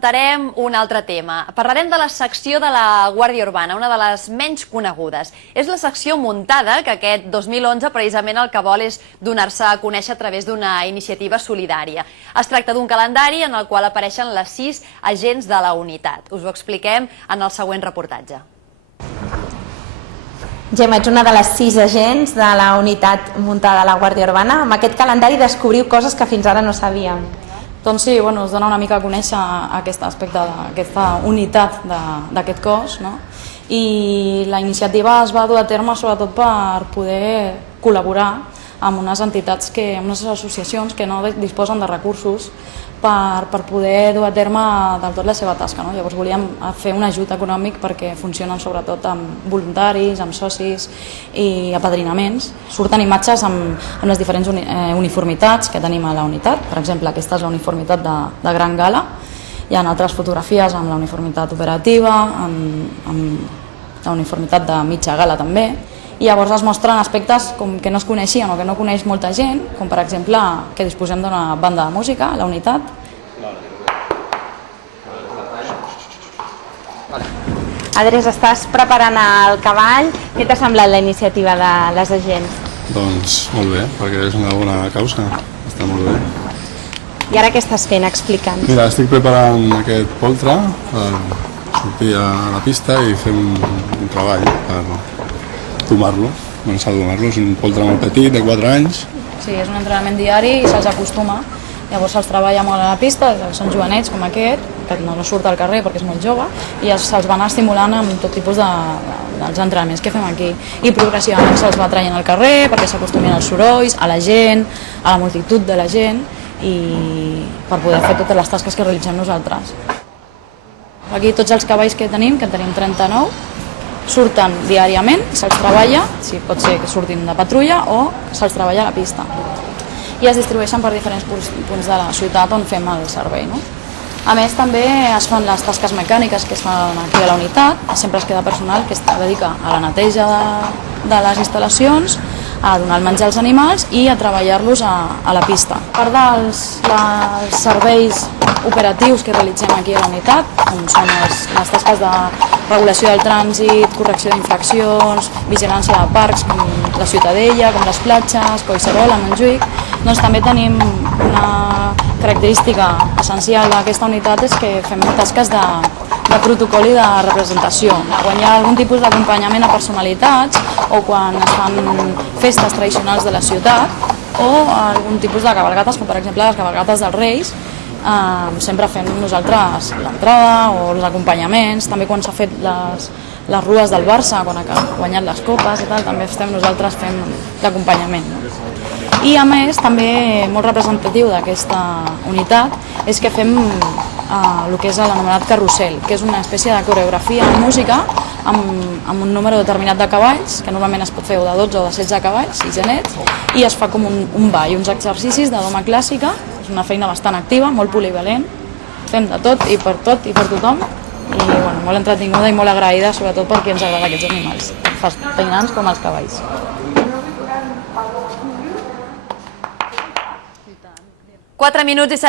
Tractarem un altre tema. Parlarem de la secció de la Guàrdia Urbana, una de les menys conegudes. És la secció muntada que aquest 2011 precisament el que vol és donar-se a conèixer a través d'una iniciativa solidària. Es tracta d'un calendari en el qual apareixen les 6 agents de la unitat. Us ho expliquem en el següent reportatge. Gemma, ets una de les 6 agents de la unitat muntada de la Guàrdia Urbana. Amb aquest calendari descobriu coses que fins ara no sabíem. Doncs sí, es dona una mica a conèixer aquest aspecte d'aquesta unitat d'aquest cos, no? I la iniciativa es va dur a terme sobretot per poder col·laborar amb unes entitats, amb unes associacions que no disposen de recursos per poder dur a terme del tot la seva tasca, no? Llavors volíem fer un ajut econòmic perquè funcionen sobretot amb voluntaris, amb socis i apadrinaments. Surten imatges amb les diferents uniformitats que tenim a la unitat. Per exemple, aquesta és la uniformitat de Gran Gala. Hi ha altres fotografies amb la uniformitat operativa, amb la uniformitat de mitja gala també. I llavors es mostren aspectes que no es coneixien o que no coneix molta gent, com per exemple que disposem d'una banda de música a la unitat. Adres, estàs preparant el cavall. Què t'ha semblat la iniciativa de les agents? Doncs molt bé, perquè és una bona causa, està molt bé. I ara què estàs fent? Explica'ns. Mira, estic preparant aquest poltre per sortir a la pista i fer un treball per domar-lo, començar a domar-lo. És un poltre molt petit, de 4 anys. Sí, és un entrenament diari i se'ls acostuma. Llavors se'ls treballa molt a la pista, són jovenets com aquest, que no surt al carrer perquè és molt jove, i se'ls van estimulant amb tot tipus dels entrenaments que fem aquí. I progressivament se'ls va traient al carrer perquè s'acostumin als sorolls, a la gent, a la multitud de la gent, i per poder fer totes les tasques que realitzem nosaltres. Aquí tots els cavalls que tenim 39, surten diàriament, se'ls treballa, si pot ser que surtin de patrulla o se'ls treballa a la pista. I es distribueixen per diferents punts de la ciutat on fem el servei, no? A més, també es fan les tasques mecàniques que es fan aquí a la unitat. Sempre es queda personal que es dedica a la neteja de les instal·lacions, a donar el menjar als animals i a treballar-los a la pista. A part dels serveis operatius que realitzem aquí a la unitat, com són les tasques de regulació del trànsit, correcció d'infraccions, vigilància de parcs com la Ciutadella, com les platges, Collserola, Montjuïc, doncs també tenim una característica essencial d'aquesta unitat és que fem tasques de protocol i de representació. Quan hi ha algun tipus d'acompanyament a personalitats o quan es fan festes tradicionals de la ciutat o algun tipus de cabalgates, com per exemple les cabalgates dels Reis, sempre fem nosaltres l'entrada o els acompanyaments. També quan s'ha fet les rues del Barça, quan ha guanyat les copes i tal, també nosaltres fem l'acompanyament. I a més, també molt representatiu d'aquesta unitat és que fem el que és l'anomenat carrusel, que és una espècie de coreografia en música amb un número determinat de cavalls, que normalment es pot fer de 12 o de 16 cavalls i genets, i es fa com un ball, uns exercicis de doma clàssica. És una feina bastant activa, molt polivalent, fem de tot i per tothom, i molt entretinguda i molt agraïda, sobretot perquè ens agrada aquests animals, feinants com els cavalls. 4 minuts i serà